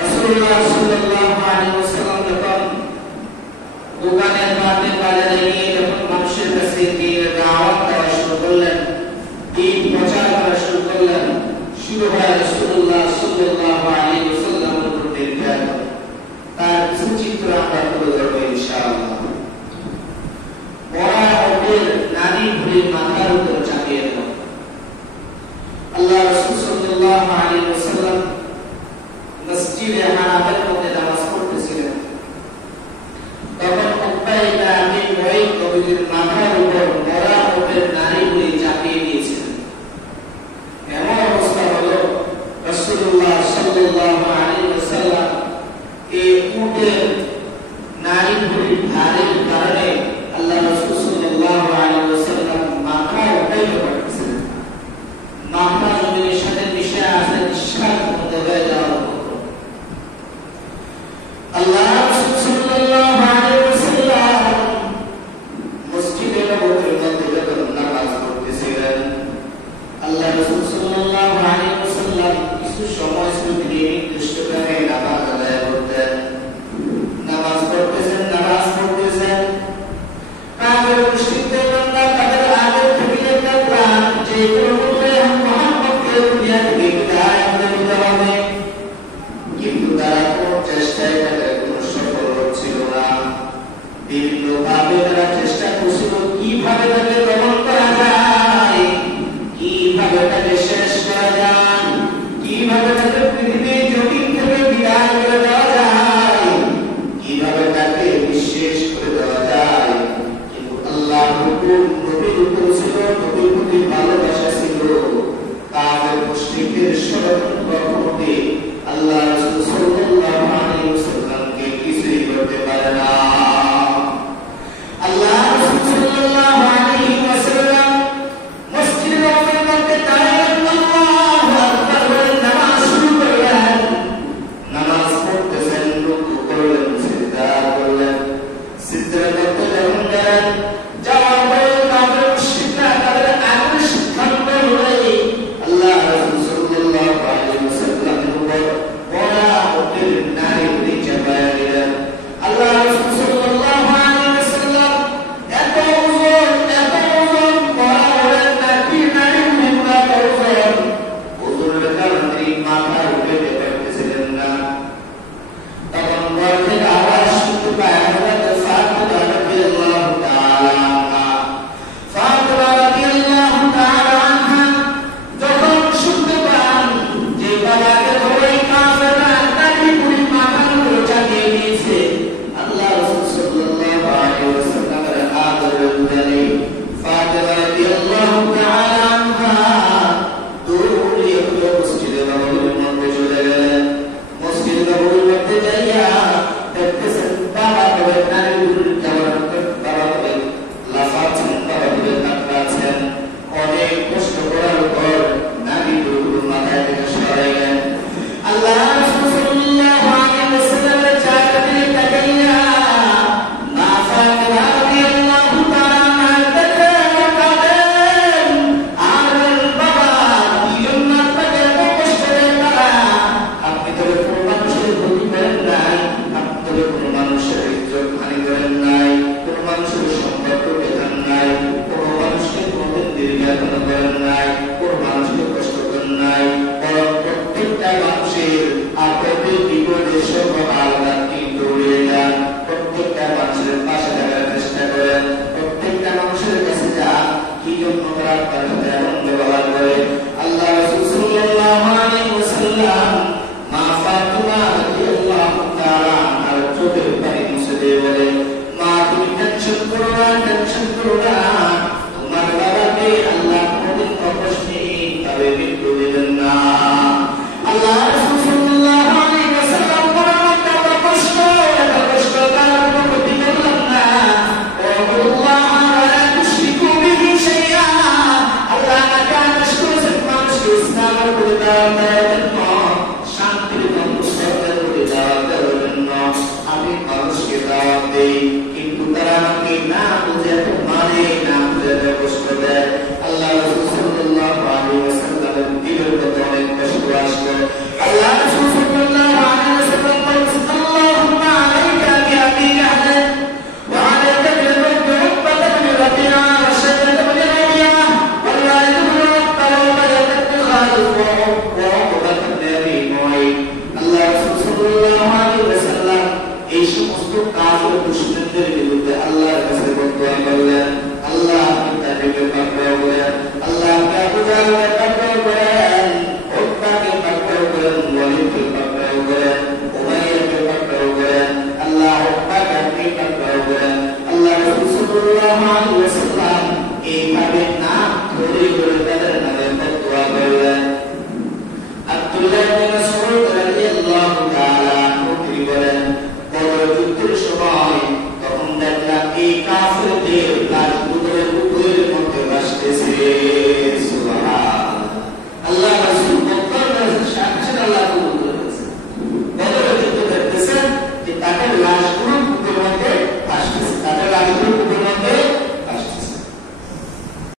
রাসূলুল্লাহ সাল্লাল্লাহু আলাইহি ওয়াসাল্লাম যখন দোকানের বাজারে গিয়ে যখন মানুষের কাছে গিয়ে দাওয়াত দেওয়া শুরু করলেন, দিন প্রচার করা শুরু করলেন, শুরু হয় রাসূলুল্লাহ সাল্লাল্লাহু আলাইহি ওয়াসাল্লামের উপর নির্যাতন। তার কিছু চিত্র আমরা তুলে ধরবো ইনশাআল্লাহ। বড় অপের নারী ভুড়ির মাথার উপর চাপিয়ে দেন। আল্লাহ রাসূল সাল্লাল্লাহু আলাইহি ওয়াসাল্লাম মসজিদে হারামের মধ্যে নামাজ পড়তেছিলেন। তখন উকবা ইবনে আবি মুঈত নবীর মাথার উপর বড় অপের নারী ভুড়ি চাপিয়ে দিয়েছিলেন। এমন অবস্থা হলো রাসূলুল্লাহ সাল্লাল্লাহু আলাইহি ওয়াসাল্লাম এই উটের নারী ভুড়ির ভারের কারণে আল্লাহ রাসূল সাল্লাল্লাহু আলাইহি ওয়াসাল্লাম মাথা উঠাইতে পারতেছিলেন। মাথা জমিনের সাথে মিশে আসে, নিঃশ্বাস বন্ধ হয়ে যাওয়ার মতো। আল্লাহ রাসূল সাল্লাল্লাহু আলাইহি ওয়াসাল্লাম মসজিদে নববীর মধ্যে যখন নামাজ পড়তেছিলেন, আল্লাহ রাসূল সাল্লাল্লাহু আলাইহি ওয়াসাল্লাম কিছু সময় শুধু নির্দিষ্ট করে নামাজ আদায় করতেন। নামাজ পড়তেছেন। কাফের মুশরিকদের বান্দা তাদের আগে থেকে একটা প্ল্যান, যে কোনো মূল্যে মুহাম্মদকে দুনিয়া থেকে বিদায় দিতে হবে। কিন্তু তারা কোনো চেষ্টায় তাদের কোনো সফল হচ্ছিল না। বিভিন্নভাবে তারা চেষ্টা করছিল কিভাবে তাকে দমন করা যায়, কিভাবে তাকে শেষ করা যায়, কিভাবে তাকে পৃথিবীর জমিন থেকে বিদায় করে দেওয়া যায়, কিভাবে তাকে নিঃশেষ করে দেওয়া যায়। কিন্তু আল্লাহর হুকুম নবীর উপর ছিল, নবীর প্রতি ভালোবাসা ছিল। কাফের মুশরিকদের ষড়যন্ত্র করতে আল্লাহ রাসূল সাল্লাল্লাহু আলাইহি ওয়াসাল্লামকে কিছুই করতে পারে না। আল্লাহ রাসূল সাল্লাল্লাহু আলাইহি ওয়াসাল্লাম মসজিদে নববীর মধ্যে দাঁড়িয়ে আল্লাহু আকবার বলে নামাজ শুরু করলেন। নামাজ পড়তেছেন, রুকু করলেন, সিজদা করলেন। সিজদা করতে লাগলেন। যাওয়ার পরে কাফের মুশরিকরা তাদের আগের সিদ্ধান্ত অনুযায়ী আল্লাহ রাসূল সাল্লাল্লাহু আলাইহি ওয়াসাল্লামের উপর বড় অপের নারী ভুড়ি চাপায়া দিলেন। আল্লাহ রাসূল সাল্লাল্লাহু আলাইহি ওয়াসাল্লাম এত ওজন বড় অপের নারী ভুড়ি ওজন ওজনের কারণে মাথা উঠাতে পারতেছিলেন না। তখন ঘর থেকে আওয়াজ শুনতে পায় হযরত ফাতিমা রাদিয়াল্লাহু তাআলা আনহা। ফাতিমা রাদিয়াল্লাহু তাআলা আনহা যখন শুনতে পান যে বাবাকে ধরে কাফেররা নারী ভুড়ির মাথার উপর চাপিয়ে দিয়েছে, আল্লাহ রাসূল সাল্লাল্লাহু আলাইহি ওয়াসাল্লামের আদরের উদারে ফাতিমা রাদিয়াল্লাহু তাআলা আনহা দৌড়িয়ে মসজিদে নববীর মধ্যে চলে গেলেন। মসজিদে নববীর মধ্যে যাইয়া দেখতেছেন বাবা ধরে নারী ভুড়ির যাওয়ার বাবা ধরে লাফাচ্ছেন, বাবা ধরে কাঁদছেন। অনেক কষ্ট করার পর নারী ভুড়ির মাথায় থেকে সরে গেলেন। আল্লাহ রাসূল সাল্লাল্লাহু আলাইহি ওয়াসাল্লামের জায়গা থেকে তাকাইয়া মা ফাতিমা রাদিয়াল্লাহু তাআলা দেখে কাঁদেন। আর বাবা কি জন্য আপনাকে এত কষ্ট দেন? আপনি তো কোনো মানুষের ক্ষতি করেন নাই, আপনি তো কোনো মানুষের ইজ্জত হানি করেন নাই, কোনো মানুষের সম্পর্ক বেঁধেন নাই, কোনো মানুষকে কোনোদিন নির্যাতন করেন নাই, কোনো মানুষকে কষ্ট করেন নাই। বরং প্রত্যেকটা মানুষের আপদের বিপদের সর্বকাল আপনি দৌড়িয়ে যান। প্রত্যেকটা মানুষের পাশে থাকার চেষ্টা করেন। প্রত্যেকটা মানুষের কাছে যান। কি জন্য তারা আপনার সাথে এমন ব্যবহার করে? আল্লাহ রাসূল সাল্লাল্লাহু আলাইহি ওয়াসাল্লাম মা ফাতিমা রাদিয়াল্লাহু তাআলা আনহার চোখের পানি মুছে দিয়ে বলে, মা তুমি টেনশন করো না, টেনশন করো না। তোমার বাবাকে আল্লাহ কোনদিন অকস্মিকভাবে মৃত্যু দেবেন না। আল্লাহ রাসূল সাল্লাল্লাহু আলাইহি ওয়াসাল্লাম বলেন, এত কষ্ট তার কোনো ক্ষতি করলাম না। ওয়াল্লাহ লা তুশরিকু বিহি শাইআ। আল্লাহ আমাকে আদেশ করেছেন মানুষকে ইসলামের প্রতি দাওয়াত দেওয়ার জন্য, শান্তির বন্ধুত্বের প্রতি দাওয়াত দেওয়ার জন্য আমি মানুষকে দাওয়াত দেই। কিন্তু তারা আমাকে না বুঝে এত মানে না।